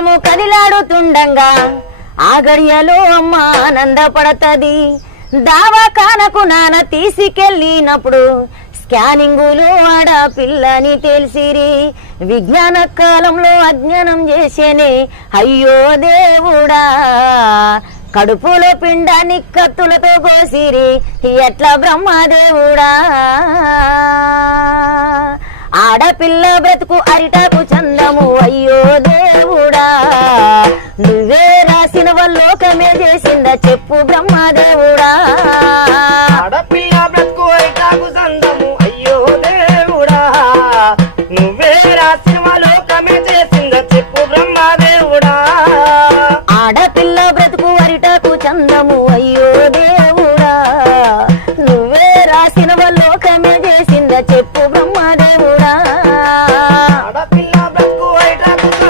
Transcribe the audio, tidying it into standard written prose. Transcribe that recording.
పాము కదిలాడుతుండంగా ఆ గడియలో అమ్మ ఆనందపడతది. దావాఖానకు నాన్న తీసుకెళ్ళినప్పుడు స్కానింగులు ఆడ పిల్లని తెలిసిరి. విజ్ఞాన కాలంలో అజ్ఞానం చేసేనే అయ్యో దేవుడా, కడుపులో పిండాన్ని కత్తులతో కోసిరి ఎట్లా బ్రహ్మదేవుడా. ఆడపిల్ల బ్రతుకు అరిటాకు చందము అయ్యో దేవుడా, నువ్వే రాసిన లోకమే చేసిందా చెప్పు బ్రహ్మదేవుడా.